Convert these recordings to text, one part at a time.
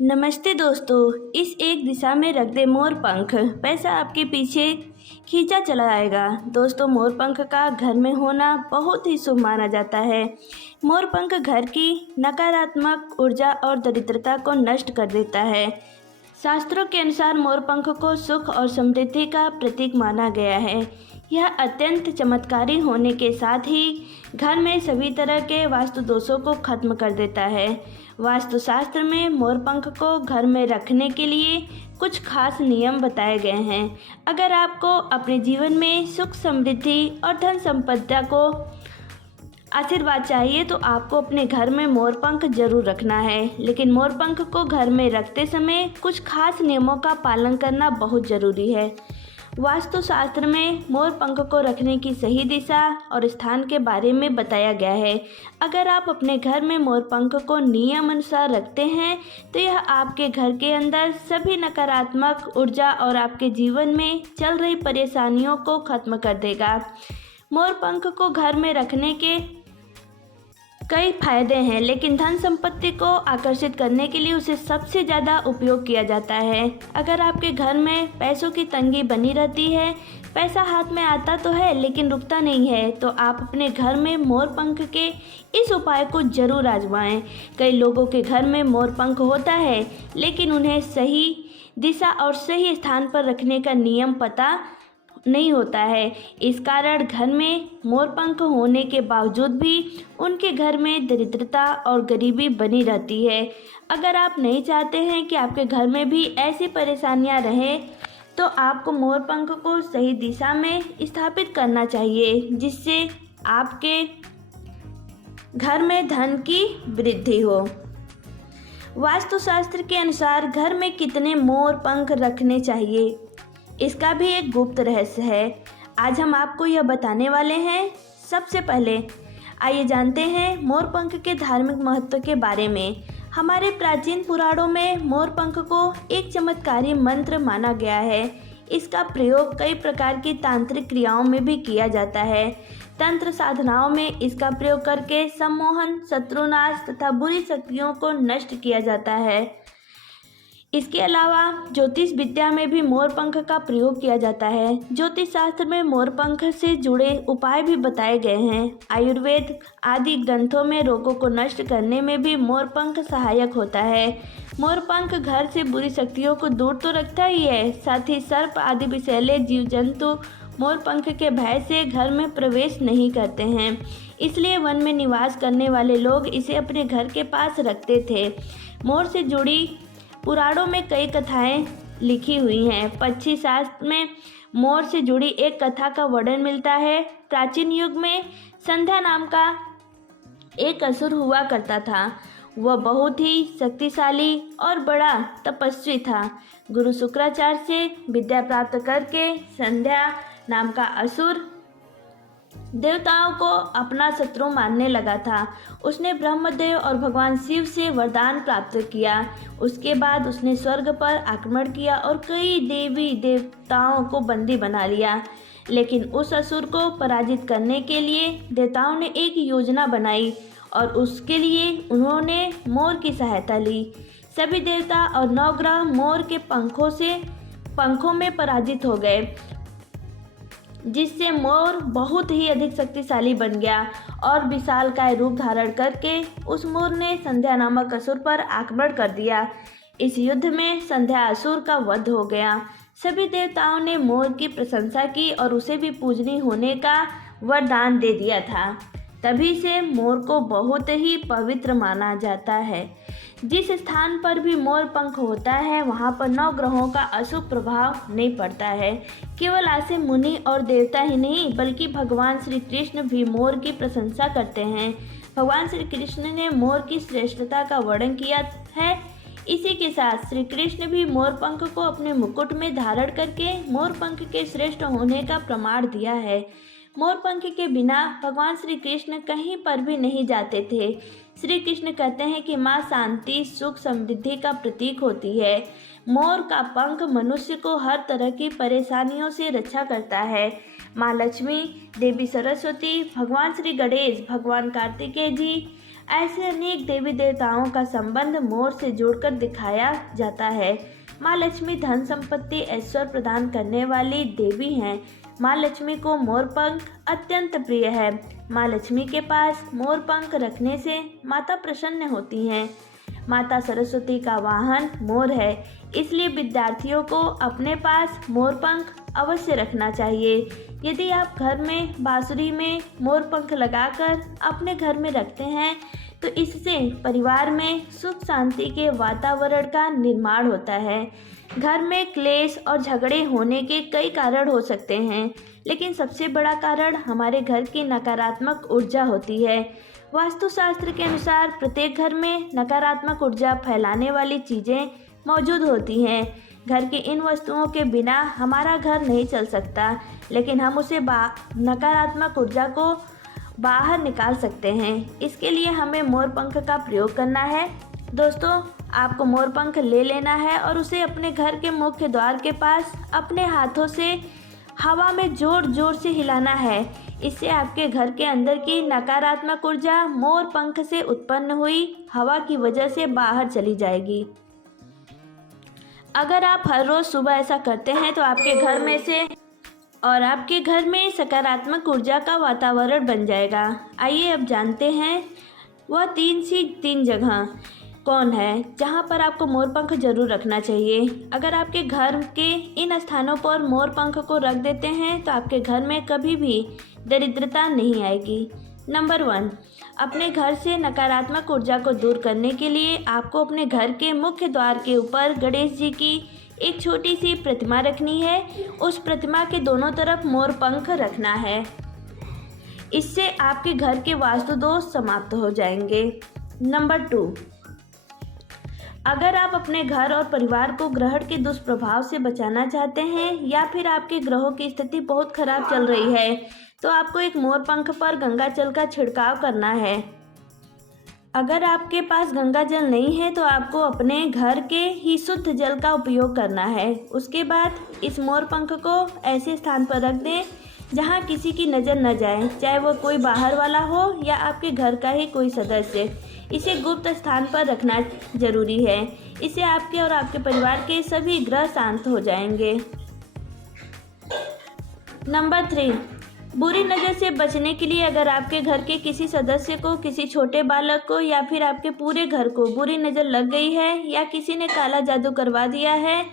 नमस्ते दोस्तों। इस एक दिशा में रख दे मोर पंख, पैसा आपके पीछे खींचा चला आएगा। दोस्तों, मोर पंख का घर में होना बहुत ही शुभ माना जाता है। मोर पंख घर की नकारात्मक ऊर्जा और दरिद्रता को नष्ट कर देता है। शास्त्रों के अनुसार मोर पंख को सुख और समृद्धि का प्रतीक माना गया है। यह अत्यंत चमत्कारी होने के साथ ही घर में सभी तरह के वास्तु दोषों को खत्म कर देता है। वास्तुशास्त्र में मोर पंख को घर में रखने के लिए कुछ खास नियम बताए गए हैं। अगर आपको अपने जीवन में सुख समृद्धि और धन संपदा को आशीर्वाद चाहिए तो आपको अपने घर में मोर पंख जरूर रखना है। लेकिन मोर पंख को घर में रखते समय कुछ खास नियमों का पालन करना बहुत ज़रूरी है। वास्तुशास्त्र में मोर पंख को रखने की सही दिशा और स्थान के बारे में बताया गया है। अगर आप अपने घर में मोर पंख को नियम अनुसार रखते हैं तो यह आपके घर के अंदर सभी नकारात्मक ऊर्जा और आपके जीवन में चल रही परेशानियों को खत्म कर देगा। मोर पंख को घर में रखने के कई फायदे हैं, लेकिन धन संपत्ति को आकर्षित करने के लिए उसे सबसे ज़्यादा उपयोग किया जाता है। अगर आपके घर में पैसों की तंगी बनी रहती है, पैसा हाथ में आता तो है लेकिन रुकता नहीं है, तो आप अपने घर में मोर पंख के इस उपाय को जरूर आजमाएं। कई लोगों के घर में मोर पंख होता है लेकिन उन्हें सही दिशा और सही स्थान पर रखने का नियम पता नहीं होता है। इस कारण घर में मोर पंख होने के बावजूद भी उनके घर में दरिद्रता और गरीबी बनी रहती है। अगर आप नहीं चाहते हैं कि आपके घर में भी ऐसी परेशानियां रहें तो आपको मोर पंख को सही दिशा में स्थापित करना चाहिए, जिससे आपके घर में धन की वृद्धि हो। वास्तुशास्त्र के अनुसार घर में कितने मोर पंख रखने चाहिए, इसका भी एक गुप्त रहस्य है। आज हम आपको यह बताने वाले हैं। सबसे पहले आइए जानते हैं मोर पंख के धार्मिक महत्व के बारे में। हमारे प्राचीन पुराणों में मोर पंख को एक चमत्कारी मंत्र माना गया है। इसका प्रयोग कई प्रकार की तांत्रिक क्रियाओं में भी किया जाता है। तंत्र साधनाओं में इसका प्रयोग करके सम्मोहन, शत्रुनाश तथा बुरी शक्तियों को नष्ट किया जाता है। इसके अलावा ज्योतिष विद्या में भी मोर पंख का प्रयोग किया जाता है। ज्योतिष शास्त्र में मोर पंख से जुड़े उपाय भी बताए गए हैं। आयुर्वेद आदि ग्रंथों में रोगों को नष्ट करने में भी मोर पंख सहायक होता है। मोर पंख घर से बुरी शक्तियों को दूर तो रखता ही है, साथ ही सर्प आदि विषैले जीव जंतु मोर पंख के भय से घर में प्रवेश नहीं करते हैं। इसलिए वन में निवास करने वाले लोग इसे अपने घर के पास रखते थे। मोर से जुड़ी पुराणों में कई कथाएं लिखी हुई हैं। पक्षी शास्त्र में मोर से जुड़ी एक कथा का वर्णन मिलता है। प्राचीन युग में संध्या नाम का एक असुर हुआ करता था। वह बहुत ही शक्तिशाली और बड़ा तपस्वी था। गुरु शुक्राचार्य से विद्या प्राप्त करके संध्या नाम का असुर देवताओं को अपना शत्रु मानने लगा था। उसने ब्रह्मदेव और भगवान शिव से वरदान प्राप्त किया। उसके बाद उसने स्वर्ग पर आक्रमण किया और कई देवी देवताओं को बंदी बना लिया। लेकिन उस असुर को पराजित करने के लिए देवताओं ने एक योजना बनाई और उसके लिए उन्होंने मोर की सहायता ली। सभी देवता और नवग्रह मोर के पंखों में पराजित हो गए, जिससे मोर बहुत ही अधिक शक्तिशाली बन गया और विशालकाय रूप धारण करके उस मोर ने संध्या नामक असुर पर आक्रमण कर दिया। इस युद्ध में संध्या असुर का वध हो गया। सभी देवताओं ने मोर की प्रशंसा की और उसे भी पूजनीय होने का वरदान दे दिया था। तभी से मोर को बहुत ही पवित्र माना जाता है। जिस स्थान पर भी मोर पंख होता है वहाँ पर नवग्रहों का अशुभ प्रभाव नहीं पड़ता है। केवल ऐसे मुनि और देवता ही नहीं बल्कि भगवान श्री कृष्ण भी मोर की प्रशंसा करते हैं। भगवान श्री कृष्ण ने मोर की श्रेष्ठता का वर्णन किया है। इसी के साथ श्री कृष्ण भी मोर पंख को अपने मुकुट में धारण करके मोर पंख के श्रेष्ठ होने का प्रमाण दिया है। मोर पंख के बिना भगवान श्री कृष्ण कहीं पर भी नहीं जाते थे। श्री कृष्ण कहते हैं कि माँ शांति, सुख, समृद्धि का प्रतीक होती है। मोर का पंख मनुष्य को हर तरह की परेशानियों से रक्षा करता है। माँ लक्ष्मी, देवी सरस्वती, भगवान श्री गणेश, भगवान कार्तिकेय जी ऐसे अनेक देवी देवताओं का संबंध मोर से जोड़कर दिखाया जाता है। माँ लक्ष्मी धन संपत्ति ऐश्वर्य प्रदान करने वाली देवी हैं। माँ लक्ष्मी को मोर पंख अत्यंत प्रिय है। माँ लक्ष्मी के पास मोर पंख रखने से माता प्रसन्न होती हैं। माता सरस्वती का वाहन मोर है, इसलिए विद्यार्थियों को अपने पास मोर पंख अवश्य रखना चाहिए। यदि आप घर में बांसुरी में मोर पंख लगाकर अपने घर में रखते हैं तो इससे परिवार में सुख शांति के वातावरण का निर्माण होता है। घर में क्लेश और झगड़े होने के कई कारण हो सकते हैं, लेकिन सबसे बड़ा कारण हमारे घर की नकारात्मक ऊर्जा होती है। वास्तुशास्त्र के अनुसार प्रत्येक घर में नकारात्मक ऊर्जा फैलाने वाली चीज़ें मौजूद होती हैं। घर की इन वस्तुओं के बिना हमारा घर नहीं चल सकता, लेकिन हम उसे नकारात्मक ऊर्जा को बाहर निकाल सकते हैं। इसके लिए हमें मोर पंख का प्रयोग करना है। दोस्तों, आपको मोर पंख ले लेना है और उसे अपने घर के मुख्य द्वार के पास अपने हाथों से हवा में जोर जोर से हिलाना है। इससे आपके घर के अंदर की नकारात्मक ऊर्जा मोर पंख से उत्पन्न हुई हवा की वजह से बाहर चली जाएगी। अगर आप हर रोज़ सुबह ऐसा करते हैं तो आपके घर में सकारात्मक ऊर्जा का वातावरण बन जाएगा। आइए अब जानते हैं वह 3 जगह कौन है जहां पर आपको मोर पंख जरूर रखना चाहिए। अगर आपके घर के इन स्थानों पर मोर पंख को रख देते हैं तो आपके घर में कभी भी दरिद्रता नहीं आएगी। नंबर 1, अपने घर से नकारात्मक ऊर्जा को दूर करने के लिए आपको अपने घर के मुख्य द्वार के ऊपर गणेश जी की एक छोटी सी प्रतिमा रखनी है। उस प्रतिमा के दोनों तरफ मोर पंख रखना है। इससे आपके घर के वास्तु दोष समाप्त हो जाएंगे। नंबर 2, अगर आप अपने घर और परिवार को ग्रहण के दुष्प्रभाव से बचाना चाहते हैं या फिर आपके ग्रहों की स्थिति बहुत खराब चल रही है तो आपको एक मोर पंख पर गंगा जल का छिड़काव करना है। अगर आपके पास गंगा जल नहीं है तो आपको अपने घर के ही शुद्ध जल का उपयोग करना है। उसके बाद इस मोर पंख को ऐसे स्थान पर रख दें जहां किसी की नज़र न जाए, चाहे वो कोई बाहर वाला हो या आपके घर का ही कोई सदस्य। इसे गुप्त स्थान पर रखना जरूरी है। इससे आपके और आपके परिवार के सभी ग्रह शांत हो जाएंगे। नंबर 3, बुरी नज़र से बचने के लिए अगर आपके घर के किसी सदस्य को, किसी छोटे बालक को या फिर आपके पूरे घर को बुरी नज़र लग गई है या किसी ने काला जादू करवा दिया है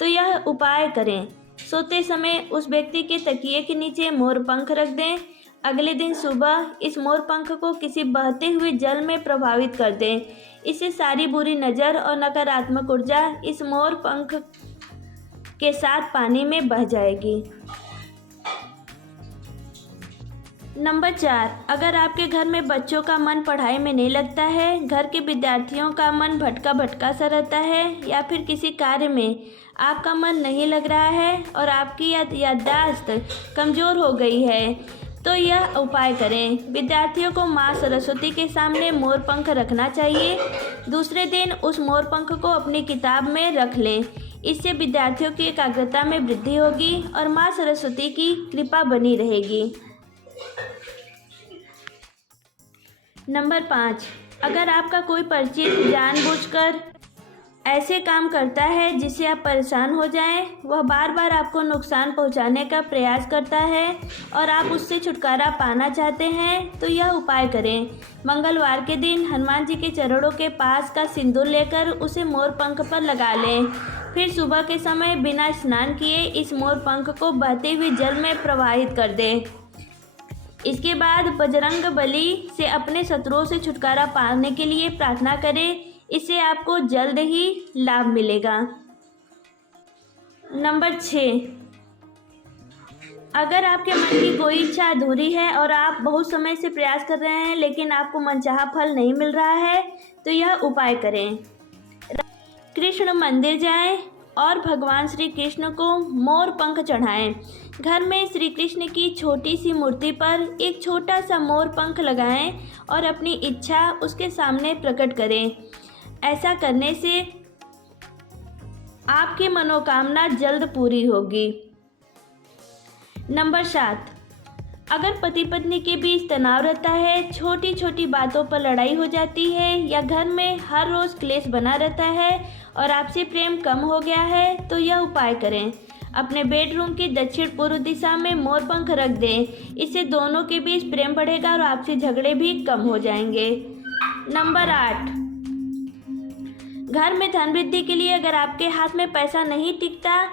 तो यह उपाय करें। सोते समय उस व्यक्ति के तकिए के नीचे मोर पंख रख दें। अगले दिन सुबह इस मोर पंख को किसी बहते हुए जल में प्रभावित कर दें। इससे सारी बुरी नज़र और नकारात्मक ऊर्जा इस मोर पंख के साथ पानी में बह जाएगी। नंबर 4, अगर आपके घर में बच्चों का मन पढ़ाई में नहीं लगता है, घर के विद्यार्थियों का मन भटका भटका सा रहता है या फिर किसी कार्य में आपका मन नहीं लग रहा है और आपकी याददाश्त कमज़ोर हो गई है तो यह उपाय करें। विद्यार्थियों को माँ सरस्वती के सामने मोर पंख रखना चाहिए। दूसरे दिन उस मोर पंख को अपनी किताब में रख लें। इससे विद्यार्थियों की एकाग्रता में वृद्धि होगी और माँ सरस्वती की कृपा बनी रहेगी। नंबर 5, अगर आपका कोई परिचित जानबूझकर ऐसे काम करता है जिससे आप परेशान हो जाएं, वह बार बार आपको नुकसान पहुंचाने का प्रयास करता है और आप उससे छुटकारा पाना चाहते हैं तो यह उपाय करें। मंगलवार के दिन हनुमान जी के चरणों के पास का सिंदूर लेकर उसे मोर पंख पर लगा लें। फिर सुबह के समय बिना स्नान किए इस मोर पंख को बहते हुए जल में प्रवाहित कर दें। इसके बाद बजरंग बली से अपने शत्रुओं से छुटकारा पाने के लिए प्रार्थना करें। इससे आपको जल्द ही लाभ मिलेगा। नंबर 6, अगर आपके मन की कोई इच्छा अधूरी है और आप बहुत समय से प्रयास कर रहे हैं लेकिन आपको मनचाहा फल नहीं मिल रहा है तो यह उपाय करें। कृष्ण मंदिर जाएं और भगवान श्री कृष्ण को मोर पंख चढ़ाएं। घर में श्री कृष्ण की छोटी सी मूर्ति पर एक छोटा सा मोर पंख लगाएं और अपनी इच्छा उसके सामने प्रकट करें। ऐसा करने से आपकी मनोकामना जल्द पूरी होगी। नंबर 7, अगर पति पत्नी के बीच तनाव रहता है, छोटी छोटी बातों पर लड़ाई हो जाती है या घर में हर रोज़ क्लेश बना रहता है और आपसी प्रेम कम हो गया है तो यह उपाय करें। अपने बेडरूम की दक्षिण पूर्व दिशा में मोर पंख रख दें। इससे दोनों के बीच प्रेम बढ़ेगा और आपसी झगड़े भी कम हो जाएंगे। नंबर 8, घर में धन वृद्धि के लिए अगर आपके हाथ में पैसा नहीं टिकता,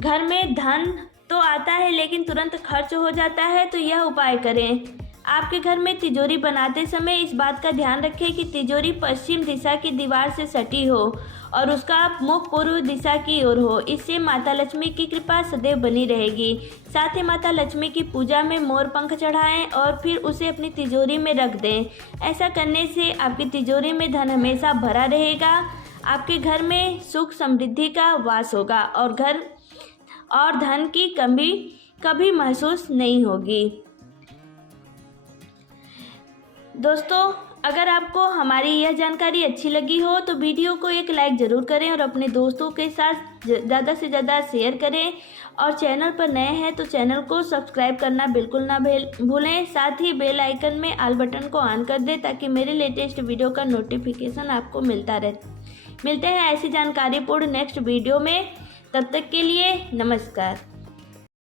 घर में धन तो आता है लेकिन तुरंत खर्च हो जाता है, तो यह उपाय करें। आपके घर में तिजोरी बनाते समय इस बात का ध्यान रखें कि तिजोरी पश्चिम दिशा की दीवार से सटी हो और उसका मुख पूर्व दिशा की ओर हो। इससे माता लक्ष्मी की कृपा सदैव बनी रहेगी। साथ ही माता लक्ष्मी की पूजा में मोर पंख चढ़ाएं और फिर उसे अपनी तिजोरी में रख दें। ऐसा करने से आपकी तिजोरी में धन हमेशा भरा रहेगा। आपके घर में सुख समृद्धि का वास होगा और धन की कमी कभी महसूस नहीं होगी। दोस्तों, अगर आपको हमारी यह जानकारी अच्छी लगी हो तो वीडियो को एक लाइक ज़रूर करें और अपने दोस्तों के साथ ज़्यादा से ज़्यादा शेयर करें। और चैनल पर नए हैं तो चैनल को सब्सक्राइब करना बिल्कुल ना भूलें। साथ ही बेल आइकन में ऑल बटन को ऑन कर दें ताकि मेरे लेटेस्ट वीडियो का नोटिफिकेशन आपको मिलता रहे। मिलते हैं ऐसी जानकारीपूर्ण नेक्स्ट वीडियो में। तब तक के लिए नमस्कार।